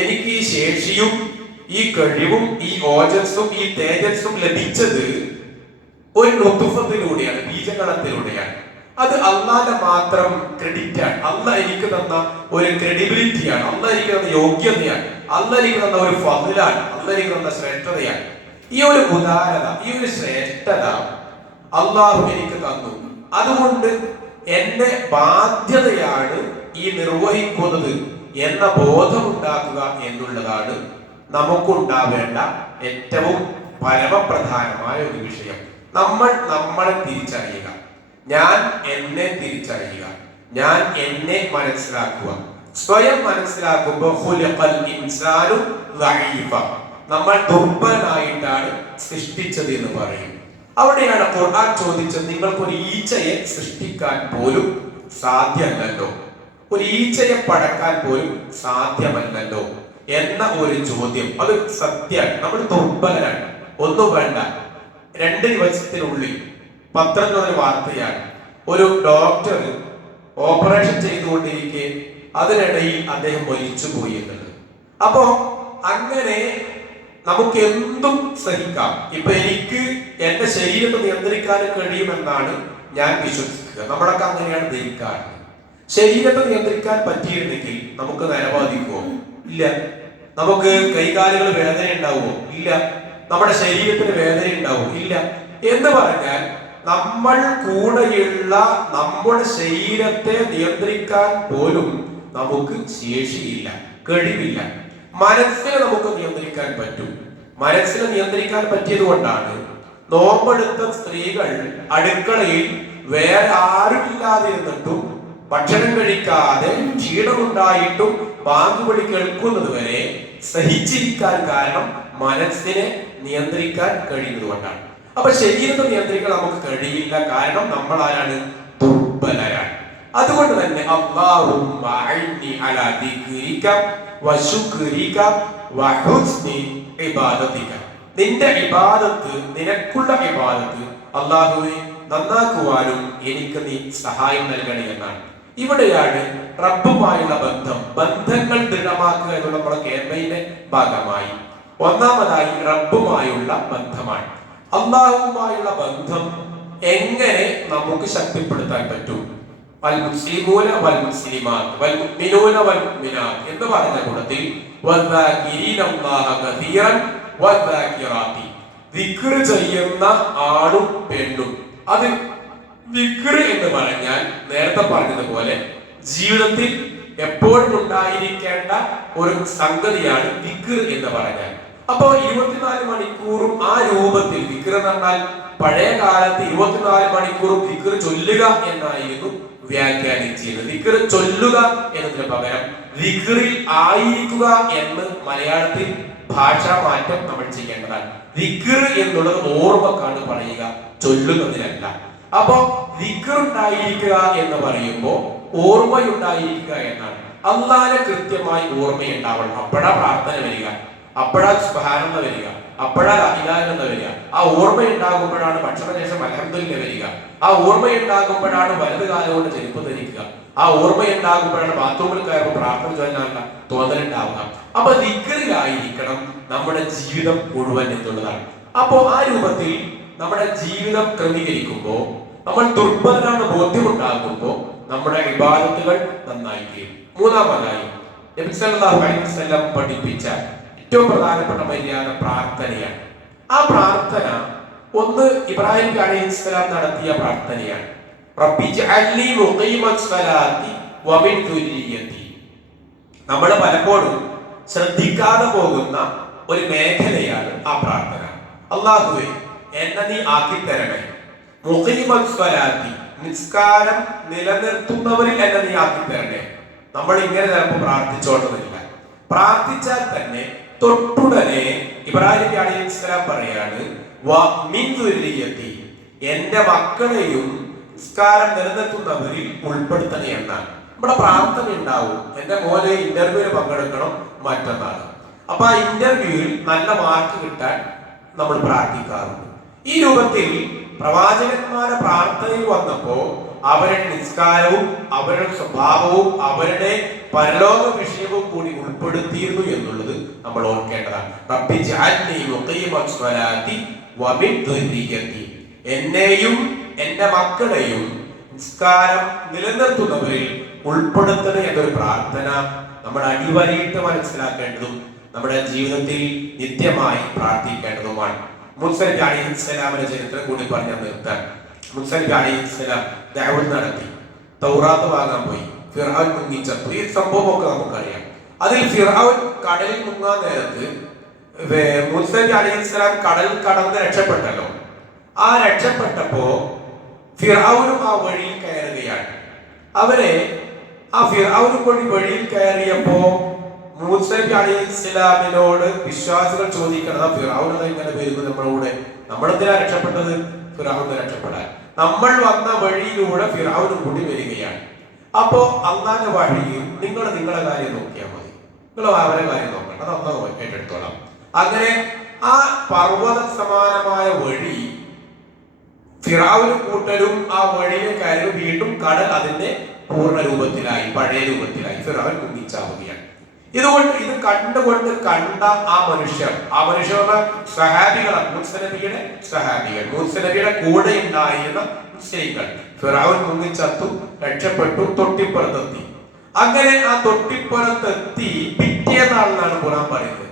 എനിക്ക് ഈ ശേഷിയും ഈ കഴിവും ഈ ഓജസ്സും ഈ തേജസ്സും ലഭിച്ചത് ഒരു നുത്ഫത്തിലൂടെയാണ്, ബീജഗണത്തിലൂടെയാണ്. അത് അള്ളാന്റെ മാത്രം ക്രെഡിറ്റ് ആണ്. അള്ളാഹ് എനിക്ക് തന്ന ഒരു ക്രെഡിബിലിറ്റിയാണ്, അള്ളാഹ് എനിക്ക് തന്ന യോഗ്യതയാണ്, അള്ളാഹ് എനിക്ക് തന്ന ഒരു ഫദ്ലാണ്, അള്ളാഹ് എനിക്ക് തന്ന ശ്രേഷ്ഠതയാണ്. ഈ ഒരു ഉദാരത, ഈ ഒരു ശ്രേഷ്ഠത അള്ളാഹു എനിക്ക് തന്നു. അതുകൊണ്ട് എന്റെ ബാധ്യതയാണ് ഈ നിർവഹിക്കുന്നത് എന്ന ബോധമുണ്ടാക്കുക എന്നുള്ളതാണ് നമുക്കുണ്ടാവേണ്ട ഏറ്റവും പരമപ്രധാനമായ ഒരു വിഷയം. നമ്മൾ നമ്മളെ തിരിച്ചറിയുക, ഞാൻ എന്നെ തിരിച്ചറിയുക, ഞാൻ എന്നെ മനസ്സിലാക്കുക. സ്വയം മനസ്സിലാക്കുമ്പോൾ നമ്മൾ ദുർബലനായിട്ടാണ് സൃഷ്ടിച്ചത് എന്ന് പറയും. അവിടെയാണ് ഖുർആൻ ചോദിച്ചത്, നിങ്ങൾക്കൊരു ഈച്ചയെ സൃഷ്ടിക്കാൻ പോലും സാധ്യമല്ലല്ലോ, ഒരു ഈച്ചയെ പടക്കാൻ പോലും സാധ്യമല്ലല്ലോ എന്ന ഒരു ചോദ്യം. അത് സത്യമാണ്, നമ്മൾ ദുർബലരാണ്. ഒന്നും വേണ്ട, 2 ദിവസത്തിനുള്ളിൽ പത്രത്തിലൊരു വാർത്തയാണ്, ഒരു ഡോക്ടർ ഓപ്പറേഷൻ ചെയ്തുകൊണ്ടിരിക്കെ അതിനിടയിൽ അദ്ദേഹം മരിച്ചുപോയി എന്നുള്ളത്. അപ്പോ അങ്ങനെ നമുക്ക് എന്തും സഹിക്കാം. ഇപ്പൊ എനിക്ക് എന്റെ ശരീരത്തെ നിയന്ത്രിക്കാൻ കഴിയുമെന്നാണ് ഞാൻ വിശ്വസിക്കുക. നമ്മളൊക്കെ അങ്ങനെയാണ് ധരിക്കാറ്. ശരീരത്തെ നിയന്ത്രിക്കാൻ പറ്റിയിരുന്നെങ്കിൽ നമുക്ക് നരബാധിക്കുമോ? ഇല്ല. നമുക്ക് കൈകാലുകൾ വേദന ഉണ്ടാവുമോ? ഇല്ല. നമ്മുടെ ശരീരത്തിന് വേദന ഉണ്ടാവുമോ? ഇല്ല. എന്ന് പറഞ്ഞാൽ നമ്മൾ കൂടെയുള്ള നമ്മുടെ ശരീരത്തെ നിയന്ത്രിക്കാൻ പോലും നമുക്ക് ശേഷിയില്ല, കഴിവില്ല. മനസ്സിനെ നമുക്ക് നിയന്ത്രിക്കാൻ പറ്റും. മനസ്സിനെ നിയന്ത്രിക്കാൻ പറ്റിയത് കൊണ്ടാണ് നോമ്പെടുത്ത സ്ത്രീകൾ അടുക്കളയിൽ വേറെ ആരുമില്ലാതിരുന്നിട്ടും ഭക്ഷണം കഴിക്കാതെ ക്ഷീണമുണ്ടായിട്ടും ബാങ്ക് വിളി കേൾക്കുന്നത് വരെ സഹിച്ചിരിക്കാൻ കാരണം മനസ്സിനെ നിയന്ത്രിക്കാൻ കഴിയുന്നത് കൊണ്ടാണ്. അപ്പൊ ശരീരത്തെ നിയന്ത്രിക്കാൻ നമുക്ക് കഴിയില്ല, കാരണം നമ്മൾ ആരാണ്? ദുർബലരാണ്. അതുകൊണ്ട് തന്നെ അല്ലാഹുമ്മ അഇന്നി അലാ ദിക്രിക വശുക്രിക വഹുസ്നി ഇബാദതിക, നിന്റെ ഇബാദത്ത്, നിനക്കുള്ള ഇബാദത്ത് അല്ലാഹുവേ നന്നാക്കുവാനും എനിക്ക് നീ സഹായം നൽകണേ എന്നാണ്. ഇവിടെയാണ് റബ്ബുമായുള്ള ബന്ധങ്ങൾ ദൃഢമാക്കുക എന്നുള്ള നമ്മുടെ ക്യാമ്പയിന്റെ ഭാഗമായി ഒന്നാമതായി റബ്ബുമായുള്ള ബന്ധമാണ്. അല്ലാഹുവുമായുള്ള ബന്ധം എങ്ങനെ നമുക്ക് ശക്തിപ്പെടുത്താൻ പറ്റും? വൽ മുസ്ലിമൂന വൽ മുസ്ലിമാത്ത് വൽ മുഅ്മിനൂന വൽ മുഅ്മിനാത്ത് എന്ന് പറഞ്ഞ കൂട്ടത്തിൽ വദ്ദാകിരീനല്ലാഹ കസീറൻ വദ്ദാകിറാത്തി, ദിക്ർ ചെയ്യുന്ന ആണും പെണ്ണും. അത് ദിക്ർ എന്ന് പറഞ്ഞാൽ നേരത്തെ പറഞ്ഞതുപോലെ ജീവിതത്തിൽ എപ്പോഴും ഉണ്ടായിരിക്കേണ്ട ഒരു സംഗതിയാണ് ദിക്ർ എന്ന് പറഞ്ഞാൽ. അപ്പോ 24 മണിക്കൂറും ആ രൂപത്തിൽ ദിക്ർ എന്ന് പറഞ്ഞാൽ പഴയ കാലത്ത് 24 മണിക്കൂറും ദിക്ർ ചൊല്ലുക എന്നായിരുന്നു വ്യാഖ്യാനിച്ചിരുന്നത്. ദിക്ർ ചൊല്ലുക എന്നതിന് പകരം ദിക്റിൽ ആയിരിക്കുക എന്ന് മലയാളത്തിൽ ഭാഷാ മാറ്റം നമ്മൾ ചെയ്യേണ്ടതാണ്. ദിക്ർ എന്നുള്ളത് ഓർമ്മക്കാണ് പറയുക, ചൊല്ലുന്നതിനല്ല. അപ്പോ ദിക്ർ ഉണ്ടായിരിക്കുക എന്ന് പറയുമ്പോൾ ഓർമ്മയുണ്ടായിരിക്കുക എന്നാണ്. അല്ലാഹുവിനെ കൃത്യമായി ഓർമ്മയുണ്ടാവണം. അപ്പോഴാ പ്രാർത്ഥന വരിക, അപ്പോഴാ സുബ്ഹാനല്ലാഹ് വരിക, അപ്പോഴാ ലാ ഇലാഹ ഇല്ലല്ലാഹ് വരിക. ആ ഓർമ്മയുണ്ടാകുമ്പോഴാണ് ഭക്ഷണശേഷം അൽഹംദുലില്ലാഹ് വരിക. ആ ഓർമ്മയുണ്ടാകുമ്പോഴാണ് വലത് കാലം കൊണ്ട് ചെരുപ്പ് ധരിക്കുക. ആ ഓർമ്മയുണ്ടാകുമ്പോഴാണ് ബാത്റൂമിൽ കയറുമ്പോൾ പ്രാർത്ഥന ചൊല്ലാനുള്ള തോന്നലുണ്ടാവുക. അപ്പൊ ദിക്റിലായിരിക്കണം നമ്മുടെ ജീവിതം മുഴുവൻ എന്നുള്ളതാണ്. അപ്പോ ആ രൂപത്തിൽ നമ്മുടെ ജീവിതം ക്രമീകരിക്കുമ്പോൾ, നമ്മൾ ദുർബലരാണ് ബോധ്യമുണ്ടാകുമ്പോൾ നമ്മുടെ ഇബാദത്തുകൾ നന്നായി തീരും. മൂന്നാമതായി നബി സല്ലല്ലാഹു അലൈഹി വസല്ലം പഠിപ്പിച്ച ഏറ്റവും പ്രധാനപ്പെട്ട മര്യാദ പ്രാർത്ഥനയാണ്. ആ പ്രാർത്ഥന ഒന്ന് ഇബ്രാഹിം നബി അലൈഹിസ്സലാം നടത്തിയ പ്രാർത്ഥനയാണ്. റബ്ബി ജഅൽനി മുഖീമസ്സലാത്തി വമിൻ ദുർരിയതി. നമ്മൾ പലപ്പോഴും ശ്രദ്ധിക്കാതെ പോകുന്ന ഒരു മേഖലയാണ് ആ പ്രാർത്ഥന. അല്ലാഹുവേ, എന്നെ നീ ആക്കി തരണേ. മുഖീമസ്സലാത്തി, നിസ്കാരം നിലനിർത്തുന്നവരിൽ എന്നെ നീ ആക്കി തരണേ. നമ്മൾ ഇങ്ങനെ ചിലപ്പോൾ പ്രാർത്ഥിച്ചോളുന്നില്ല. പ്രാർത്ഥിച്ചാൽ തന്നെ തൊട്ടുടനെ ഇബ്രാഹിം നബി അലൈഹിസ്സലാം പറയാണ് വമിൻ ദുർരിയതി, എന്റെ മക്കളെയും നിസ്കാരം നിലനിർത്തുന്നവരിൽ ഉൾപ്പെടുത്തണേ എന്നാണ്. നമ്മുടെ പ്രാർത്ഥന ഉണ്ടാവും. എന്റെ മോനെ ഇന്റർവ്യൂവിന് പങ്കെടുക്കണം മറ്റന്നാൾ. അപ്പൊ ആ ഇന്റർവ്യൂവിൽ നല്ല മാർക്ക് കിട്ടാൻ നമ്മൾ പ്രാർത്ഥിക്കാറുണ്ട്. ഈ രൂപത്തിൽ പ്രവാചകന്മാരുടെ പ്രാർത്ഥനയിൽ വന്നപ്പോ അവരുടെ നിസ്കാരവും അവരുടെ സ്വഭാവവും അവരുടെ പരലോക വിഷയവും കൂടി ഉൾപ്പെടുത്തിയിരുന്നു എന്നുള്ളത് നമ്മൾ ഓർക്കേണ്ടതാണ്. റബ്ബി ജഅൽനി മുഖീമസ്സലാത്തി വമിൻ ദുർരിയതി, എന്നെയും എന്റെ മക്കളെയും നിസ്കാരം നിലനിർത്തുന്നവരിൽ ഉൾപ്പെടുത്തണേ എന്നൊരു പ്രാർത്ഥന നമ്മൾ അടിവരയിട്ട് മനസ്സിലാക്കേണ്ടതും നമ്മുടെ ജീവിതത്തിൽ നിത്യമായി പ്രാർത്ഥിക്കേണ്ടതുമാണ്. മൂസ നബി അലൈഹിസ്സലാമിന്റെ ചരിത്രം കൂടി പറഞ്ഞു നിർത്താൻ. മൂസ നബി അലൈഹിസ്സലാം ദഅവത്ത് നടത്തി, തൗറാത്ത് വാങ്ങാൻ പോയി, ഫിർഔൻ മുങ്ങിച്ചത്തു. ഈ സംഭവമൊക്കെ നമുക്കറിയാം. അതിൽ ഫിർഔൻ കടലിൽ മുങ്ങാൻ നേരത്ത് മൂസ നബി അലൈഹിസ്സലാം കടൽ കടന്ന് രക്ഷപ്പെട്ടല്ലോ. ആ രക്ഷപ്പെട്ടപ്പോ ഫിർഔനും ആ വഴിയിൽ കയറുകയാണ്. അവരെ ആ ഫിർഔനും കൂടി വഴിയിൽ കയറിയപ്പോ മൂസ നബി അലൈഹിസ്സലാമിനോട് വിശ്വാസികൾ ചോദിക്കണം, ഫിർഔൻ ഇങ്ങനെ വരുന്നു നമ്മളോട്, നമ്മളെന്തിനാ രക്ഷപ്പെട്ടത്? ഫിർഔന് രക്ഷപ്പെടാൻ. നമ്മൾ വന്ന വഴിയിലൂടെ ഫിർഔനും കൂടി വരികയാണ്. അപ്പോ അല്ലാഹുവിന്റെ വഴിയിൽ നിങ്ങൾ നിങ്ങളുടെ കാര്യം നോക്കിയാൽ മതി, നിങ്ങൾ അവരുടെ കാര്യം നോക്കണ്ട, അത് അല്ലാഹു ഏറ്റെടുത്തോളാം. അങ്ങനെ ആ പർവ്വത സമാനമായ വഴി ഫിർഔനും കൂട്ടരും ആ വഴിയിൽ കയറി വീണ്ടും കടൽ അതിന്റെ പൂർണ്ണ രൂപത്തിലായി, പഴയ രൂപത്തിലായി. ഫിർഔൻ മുങ്ങിച്ചാവുകയാണ്. ഇത് കണ്ടുകൊണ്ട് കണ്ട ആ മനുഷ്യരുടെ സഹാബികളാണ്, മൂസ നബിയുടെ സഹാബികൾ, മൂസ നബിയുടെ കൂടെ ഉണ്ടായിരുന്ന മുസ്ലിങ്ങൾ. ഫിർഔൻ മുങ്ങിച്ചത്തു, രക്ഷപ്പെട്ടു, തൊട്ടിപ്പുറത്തെത്തി. അങ്ങനെ ആ തൊട്ടിപ്പുറത്തെത്തി പിറ്റേന്നാളെന്നാണ് ഖുർആൻ പറയുന്നത്.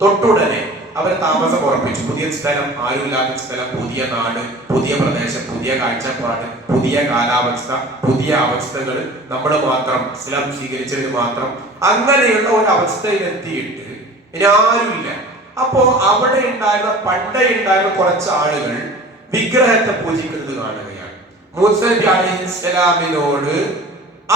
തൊട്ടുടനെ അവർ താമസം ഉറപ്പിച്ചു. പുതിയ സ്ഥലം, ആരുമില്ലാത്ത സ്ഥലം, പുതിയ നാട്, പുതിയ പ്രദേശം, പുതിയ കാഴ്ചപ്പാട്, പുതിയ കാലാവസ്ഥ, പുതിയ അവസ്ഥകൾ, നമ്മൾ മാത്രം ഇസ്ലാം സ്വീകരിച്ചവര് മാത്രം, അങ്ങനെയുള്ള ഒരു അവസ്ഥയിൽ എത്തിയിട്ട് ഇനി ആരുമില്ല. അപ്പോ അവിടെ ഉണ്ടായിരുന്ന പണ്ടേ ഉണ്ടായിരുന്ന കുറച്ച് ആളുകൾ വിഗ്രഹത്തെ പൂജിക്കുന്നത് കാണുകയാണ്. മൂസ നബി അലൈഹിസ്സലാമിനോട്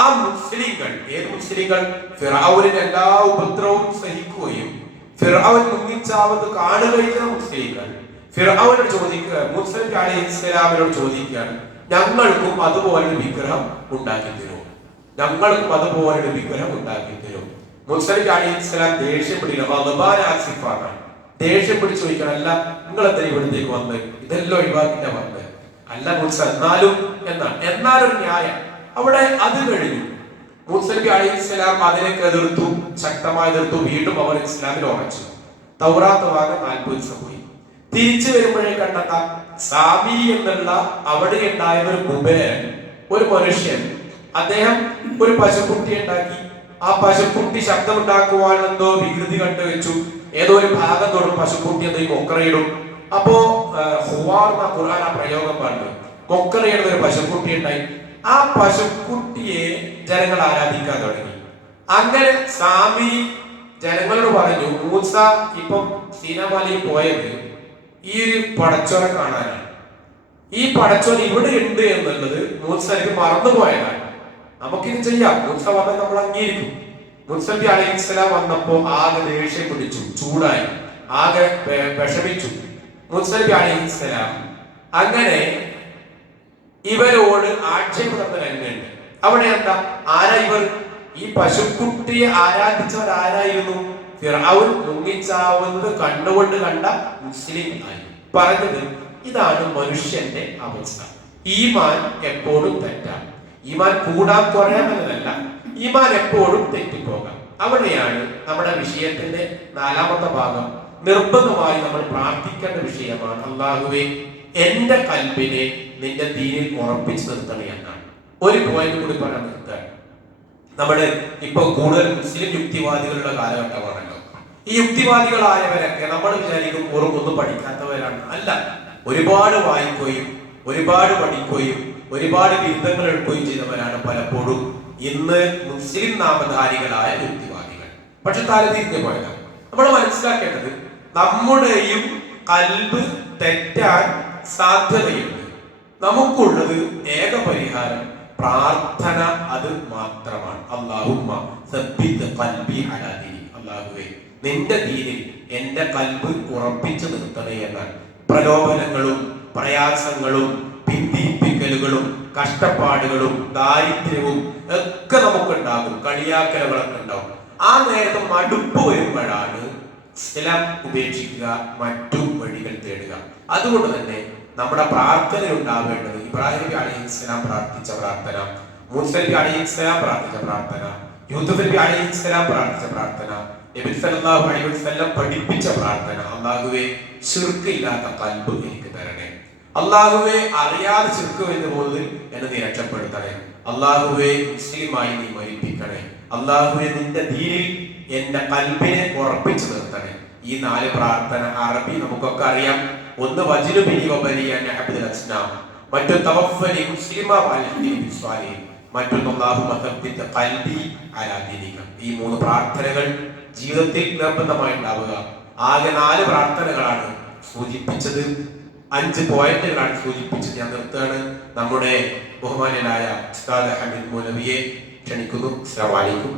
ആ മുസ്ലിങ്ങൾ, ഏത് മുസ്ലിങ്ങൾ? ഫിർഔനിന്റെ എല്ലാ ഉപദ്രവവും സഹിക്കുകയും ഫിർഔൻ മുങ്ങിച്ചാവുന്നത് കാണുകയും മുസ്ലിങ്ങൾ ഫിർഔനോട് ചോദിക്കുക, മൂസ നബി അലൈഹിസ്സലാമിനോട് ചോദിക്കുകയാണ്, ഞങ്ങൾക്കും അതുപോലൊരു വിഗ്രഹം ഉണ്ടാക്കി തരും, ഞങ്ങൾക്കും അതുപോലൊരു വിഗ്രഹം ഉണ്ടാക്കി തരും. മൂസ നബി അലൈഹിസ്സലാം ദേഷ്യപ്പെടില്ല, ദേഷ്യപ്പെട്ട് ചോദിക്കണം, അല്ല നിങ്ങൾ എന്താ ഇവിടത്തേക്ക് വന്ന് ഇതെല്ലാം ഒഴിവാക്കിട്ടാ വന്ന്? അല്ല മൂസ, എന്നാലൊരു ന്യായം അവിടെ. അത് കഴിഞ്ഞു മൂസ നബി അലൈഹിസ്സലാം അതിനൊക്കെ എതിർത്തു, ശക്തമായി എതിർത്തു. വീണ്ടും അവർ ഇസ്ലാമിൽ ഉറച്ചു. തൗറാത്ത് വാങ്ങാൻ 40 ദിവസം പോയി. തിരിച്ചു വരുമ്പോഴേ കണ്ടെത്താം സാബി എന്നുള്ള അവിടെ ഉണ്ടായ ഒരു കുബേരൻ, ഒരു മനുഷ്യൻ, അദ്ദേഹം ഒരു പശുക്കുട്ടി ഉണ്ടാക്കി. ആ പശുക്കുട്ടി ശബ്ദമുണ്ടാക്കുവാൻ എന്തോ വികൃതി കണ്ടുവെച്ചു. ഏതോ ഒരു ഭാഗം തൊടും പശുക്കുട്ടി എന്തോ കൊക്കറയിടും. അപ്പോ ഖുർആൻ ആ പ്രയോഗം പറഞ്ഞു, കൊക്കറയിടുന്ന ഒരു പശുക്കുട്ടി ഉണ്ടായി. ആ പശുക്കുട്ടിയെ ജനങ്ങൾ ആരാധിക്കാൻ തുടങ്ങി. അങ്ങനെ സാമി ജനങ്ങളോട് പറഞ്ഞു, മൂസ ഇപ്പം സീനാമലയിൽ പോയത് ഈ ഒരു പടച്ചോനെ കാണാനാണ്. ഈ പടച്ചോൻ ഇവിടെ ഉണ്ട് എന്നുള്ളത് മൂസക്ക് മറന്നുപോയതാണ്. നമുക്കിത് ചെയ്യാം. മൂസ വന്നാൽ നമ്മൾ അംഗീകരിക്കും. മൂസ നബി അലൈഹിസ്സലാം വന്നപ്പോ ആകെ ദേഷ്യം പിടിച്ചു, ചൂടായി, ആകെ വിഷമിച്ചു മൂസ നബി അലൈഹിസ്സലാം. അങ്ങനെ ഇവരോട് ആക്ഷേപം രംഗമുണ്ട്. അവിടെ എന്താ, ആരാ ഇവർ? ഈ പശുക്കുട്ടിയെ ആരാധിച്ചവർ ആരായിരുന്നു? ഫിർഔൻ മുങ്ങിച്ചാവുന്നത് കണ്ടുകൊണ്ട് കണ്ട മുസ്ലിം ആയി പറഞ്ഞത് ഇതാണ് മനുഷ്യന്റെ അവസ്ഥ. ഈമാൻ എപ്പോഴും തെറ്റാം. ഈമാൻ കൂടാൻ കുറയാമെന്നതല്ല, ഈമാൻ എപ്പോഴും തെറ്റിപ്പോകാം. അവിടെയാണ് നമ്മുടെ വിഷയത്തിന്റെ 4ാമത്തെ ഭാഗം. നിർബന്ധമായി നമ്മൾ പ്രാർത്ഥിക്കേണ്ട വിഷയമാണ്, അല്ലാഹുവേ എന്റെ കൽബിനെ നിന്റെ ദീനിൽ ഉറപ്പിച്ചു നിർത്തണേ എന്നാണ്. ഒരു പോയിന്റ് കൂടി പറയാൻ നിർത്താൻ, നമ്മുടെ ഇപ്പൊ കൂടുതൽ മുസ്ലിം യുക്തിവാദികളുടെ കാലഘട്ടമാണല്ലോ. ഈ യുക്തിവാദികളായവരൊക്കെ നമ്മൾ വിചാരിക്കും ഒന്നും പഠിക്കാത്തവരാണ്. അല്ല, ഒരുപാട് വായിക്കുകയും ഒരുപാട് പഠിക്കുകയും ഒരുപാട് ബിരുദങ്ങൾ എടുക്കുകയും ചെയ്തവരാണ് പലപ്പോഴും ഇന്ന് മുസ്ലിം നാമധാരികളായ യുക്തിവാദികൾ. പക്ഷെ തലതിരിഞ്ഞു പോയതാണ്. നമ്മൾ മനസ്സിലാക്കേണ്ടത്, നമ്മുടെയും കൽബ് തെറ്റാൻ സാധ്യതയുണ്ട്. നമുക്കുള്ളത് ഏക പരിഹാരം പ്രാർത്ഥന, അത് മാത്രമാണ്. അല്ലാഹുമ്മ സബ്ബിത് ഖൽബി അലാ ദീനി, അല്ലാഹുവേ നിന്റെ ദീനിൽ എന്റെ കൽബ് ഉറപ്പിച്ചു നിർത്തണേ എന്നാണ്. പ്രലോഭനങ്ങളും പ്രയാസങ്ങളും പിന്തിരിപ്പിക്കലുകളും കഷ്ടപ്പാടുകളും ദാരിദ്ര്യവും ഒക്കെ നമുക്കുണ്ടാകും, കളിയാക്കലുകളൊക്കെ ഉണ്ടാവും. ആ നേരത്തെ മടുപ്പ് വരുമ്പോഴാണ് ഇസ്ലാം ഉപേക്ഷിക്കുക, മറ്റു വഴികൾ തേടുക. അതുകൊണ്ട് തന്നെ നമ്മുടെ പ്രാർത്ഥന ഉണ്ടാവേണ്ടത് ഇബ്രാഹിം നബി അലൈഹിസ്സലാം പ്രാർത്ഥിച്ച പ്രാർത്ഥന, മൂസ നബി അലൈഹിസ്സലാം പ്രാർത്ഥിച്ച പ്രാർത്ഥന, യൂസുഫ് നബി അലൈഹിസ്സലാം പ്രാർത്ഥിച്ച പ്രാർത്ഥന, നബി സല്ലല്ലാഹു അലൈഹി വസല്ലം പഠിപ്പിച്ച പ്രാർത്ഥന, അല്ലാഹുവേ ശിർക്ക് ഇല്ലാത്ത ഖൽബ് എനിക്ക് തരണേ, അല്ലാഹുവേ അറിയാതെ ശിർക്ക് വരുന്ന പോകുന്നതിൽ എന്നെ നീ രക്ഷപ്പെടുത്തണേ, അല്ലാഹുവേ മുസ്ലിമായി നീ മരിപ്പിക്കണേ, അല്ലാഹുവേ നിന്റെ ദീനിൽ എന്റെ ഖൽബിനെ ഉറപ്പിച്ചു നിർത്തണേ. ഈ 4 പ്രാർത്ഥന അറബി നമുക്കൊക്കെ അറിയാം. ഒന്ന് വജ്നുബിനി വബനിയൻ അബ്ദുൽ അസ്നാം, മറ്റൊന്ന് തവഫനി മുസ്ലിമ വഅൽഹിഖ്നി ബിസ്സാലിഹീൻ, മറ്റൊന്ന് അല്ലാഹുമ്മ തബ്ബിത് ഖൽബി അലാ ദീനിക. ഈ 3 പ്രാർത്ഥനകൾ ജീവിതത്തിൽ നിർബന്ധമായി ഉണ്ടാവുക. ആകെ 4 പ്രാർത്ഥനകളാണ് സൂചിപ്പിച്ചത്, 5 പോയിന്റുകളാണ് സൂചിപ്പിച്ചത്. ഞാൻ നിർത്തുകയാണ്. നമ്മുടെ ബഹുമാന്യനായ ഉസ്താദ് ഹമീദ് മൗലവിയെ ക്ഷണിക്കുന്നു. അസ്സലാമു അലൈക്കും.